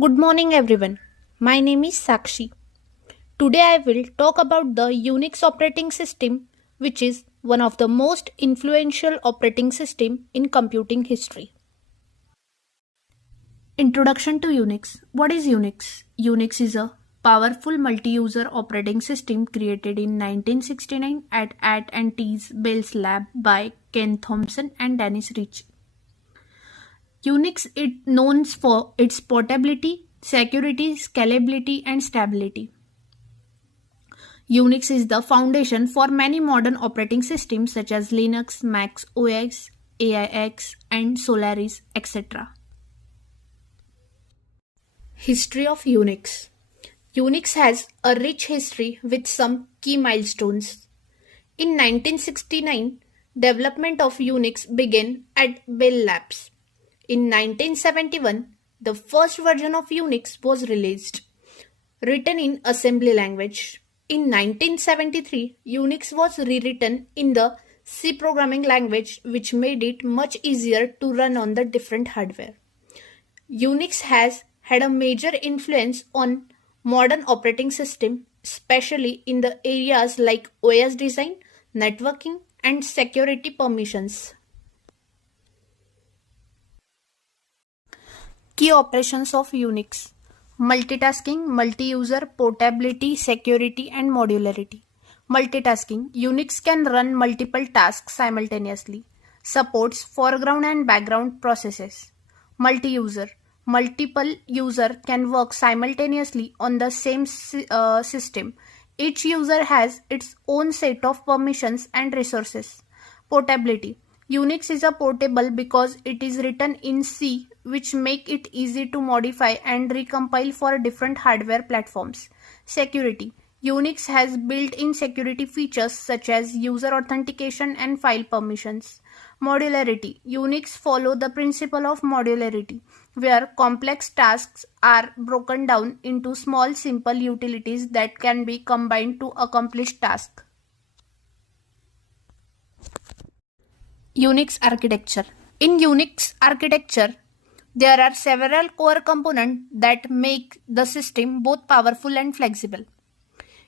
Good morning, everyone. My name is Sakshi. Today I will talk about the Unix operating system, which is one of the most influential operating system in computing history. Introduction to Unix. What is Unix? Unix is a powerful multi-user operating system created in 1969 at AT&T's Bell's Lab by Ken Thompson and Dennis Ritchie. Unix is known for its portability, security, scalability, and stability. Unix is the foundation for many modern operating systems such as Linux, Mac OS, AIX, and Solaris, etc. History of Unix. Unix has a rich history with some key milestones. In 1969, development of Unix began at Bell Labs. In 1971, the first version of Unix was released, written in assembly language. In 1973, Unix was rewritten in the C programming language, which made it much easier to run on the different hardware. Unix has had a major influence on modern operating system, especially in the areas like OS design, networking, and security permissions. Key operations of Unix: multitasking, multi-user, portability, security, and modularity. Multitasking. Unix can run multiple tasks simultaneously. Supports foreground and background processes. Multi-user. Multiple user can work simultaneously on the same system. Each user has its own set of permissions and resources. Portability. Unix is a portable because it is written in C, which make it easy to modify and recompile for different hardware platforms. Security. Unix has built-in security features such as user authentication and file permissions. Modularity. Unix follow the principle of modularity, where complex tasks are broken down into small simple utilities that can be combined to accomplish tasks. Unix architecture. In Unix architecture, there are several core components that make the system both powerful and flexible.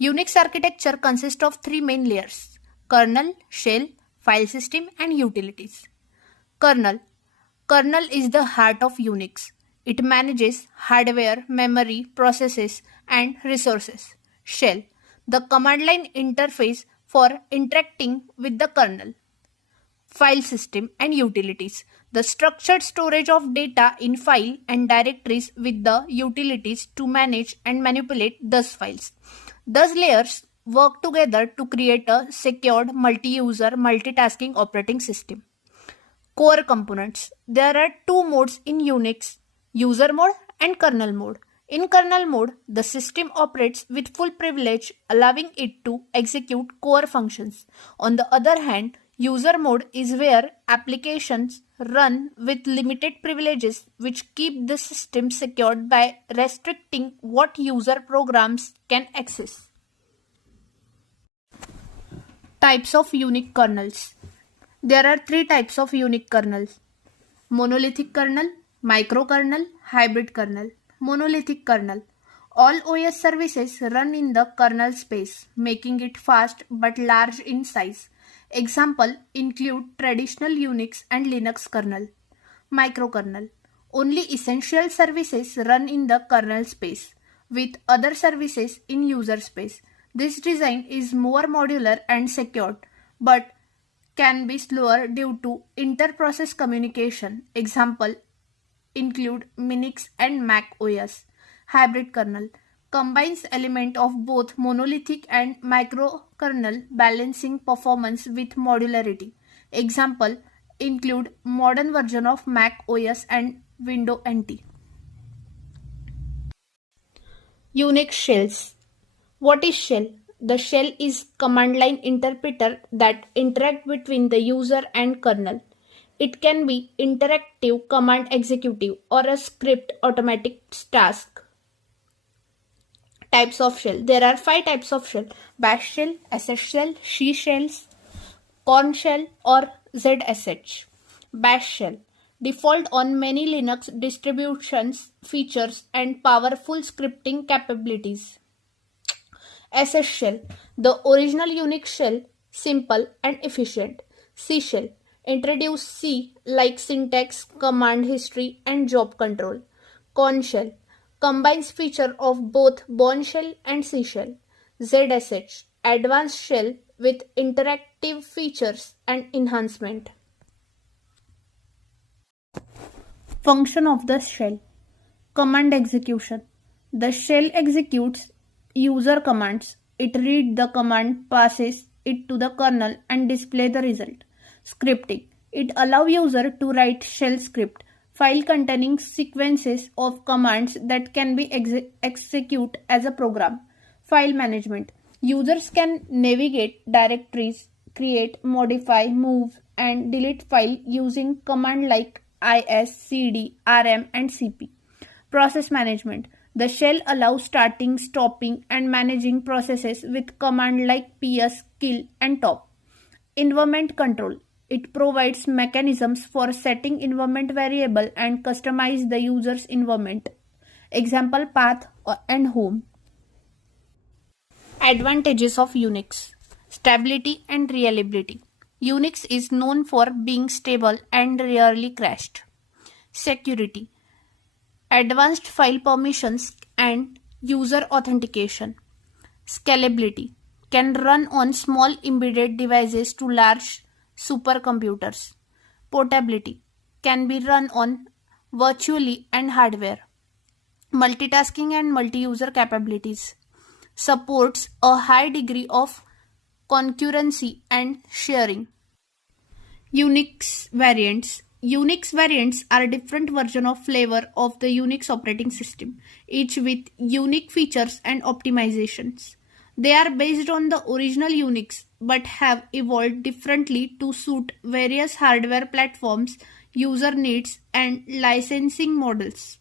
Unix architecture consists of three main layers: kernel, shell, file system, and utilities. Kernel. Kernel is the heart of Unix. It manages hardware, memory, processes, and resources. Shell. The command line interface for interacting with the kernel. File system and utilities. The structured storage of data in file and directories with the utilities to manage and manipulate those files. Those layers work together to create a secured multi-user multitasking operating system. Core components. There are two modes in Unix: user mode and kernel mode. In kernel mode, the system operates with full privilege, allowing it to execute core functions. On the other hand, user mode is where applications run with limited privileges, which keep the system secured by restricting what user programs can access. Types of Unix kernels. There are three types of Unix kernels: monolithic kernel, microkernel, hybrid kernel. Monolithic kernel. All OS services run in the kernel space, making it fast but large in size. Example include traditional Unix and Linux kernel. Microkernel. Only essential services run in the kernel space, with other services in user space. This design is more modular and secured, but can be slower due to inter-process communication. Example include Unix and Mac OS. Hybrid kernel combines elements of both monolithic and microkernel, balancing performance with modularity. Example include modern version of Mac OS and Windows NT. Unix shells. What is shell? The shell is command line interpreter that interact between the user and kernel. It can be interactive command executive or a script automatic task. Types of shell. There are 5 types of shell: bash shell, sh shell, she shells, corn shell, or zsh. Bash shell. Default on many Linux distributions features and powerful scripting capabilities. SS shell, the original Unix shell, simple and efficient. C shell, introduced C like syntax, command history, and job control. Corn shell, combines feature of both Bourne shell and C shell. ZSH, advanced shell with interactive features and enhancement. Function of the shell. Command execution. The shell executes user commands. It reads the command, passes it to the kernel and display the result. Scripting. It allows user to write shell script, file containing sequences of commands that can be execute as a program. File management. Users can navigate directories, create, modify, move, and delete file using command like is, cd, rm, and cp. Process management. The shell allows starting, stopping, and managing processes with command like ps, kill, and top. Environment control. It provides mechanisms for setting environment variable and customize the user's environment. Example path and home. Advantages of Unix. Stability and reliability. Unix is known for being stable and rarely crashed. Security. Advanced file permissions and user authentication. Scalability. Can run on small embedded devices to large supercomputers. Portability. Can be run on virtually and hardware. Multitasking and multi-user capabilities. Supports a high degree of concurrency and sharing. Unix variants. Unix variants are different versions of flavor of the Unix operating system, each with unique features and optimizations. They are based on the original Unix but have evolved differently to suit various hardware platforms, user needs, and licensing models.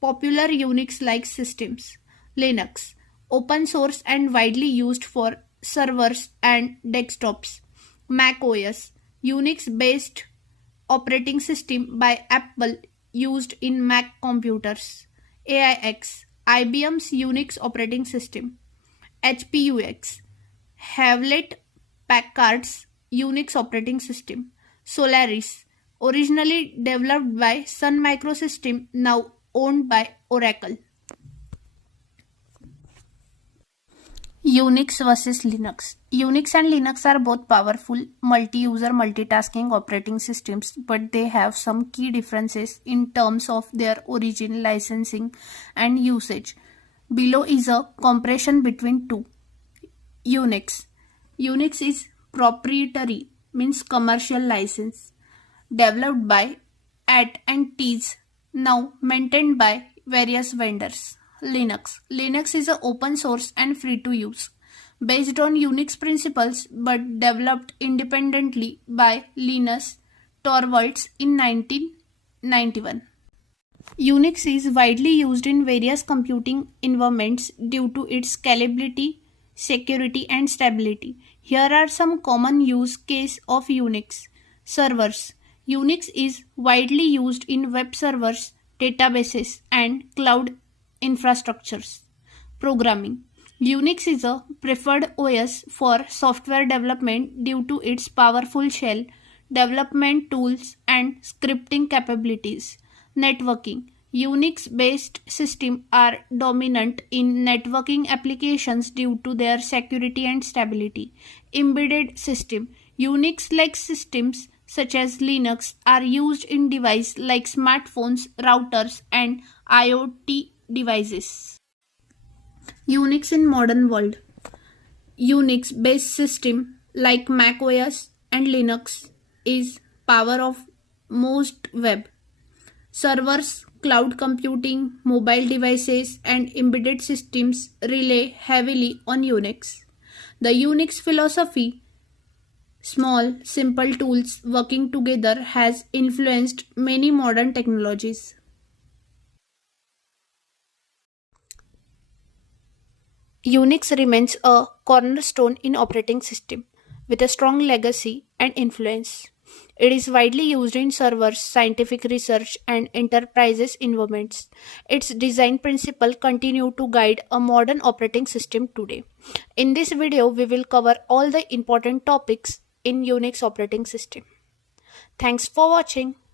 Popular Unix-like systems. Linux, open source and widely used for servers and desktops. macOS, Unix-based operating system by Apple used in Mac computers. AIX, IBM's Unix operating system. HPUX, Hewlett-Packard's Unix operating system. Solaris, originally developed by Sun Microsystem, now owned by Oracle. Unix versus Linux. Unix and Linux are both powerful multi-user multitasking operating systems, but they have some key differences in terms of their origin, licensing, and usage. Below is a comparison between two. Unix. Unix is proprietary, means commercial license, developed by AT&T's, now maintained by various vendors. Linux. Linux is open source and free to use, based on Unix principles but developed independently by Linus Torvalds in 1991. Unix is widely used in various computing environments due to its scalability, security, and stability. Here are some common use cases of Unix. Servers. Unix is widely used in web servers, databases, and cloud infrastructures. Programming. Unix is a preferred OS for software development due to its powerful shell, development tools, and scripting capabilities. Networking. Unix-based systems are dominant in networking applications due to their security and stability. Embedded system. Unix-like systems such as Linux are used in devices like smartphones, routers, and IoT devices. Unix in modern world. Unix-based system like macOS and Linux is power of most web servers, cloud computing, mobile devices, and embedded systems rely heavily on Unix. The Unix philosophy, small, simple tools working together, has influenced many modern technologies. Unix remains a cornerstone in operating system with a strong legacy and influence. It is widely used in servers, scientific research, and enterprises environments. Its design principles continue to guide a modern operating system today. In this video, we will cover all the important topics in Unix operating system. Thanks for watching.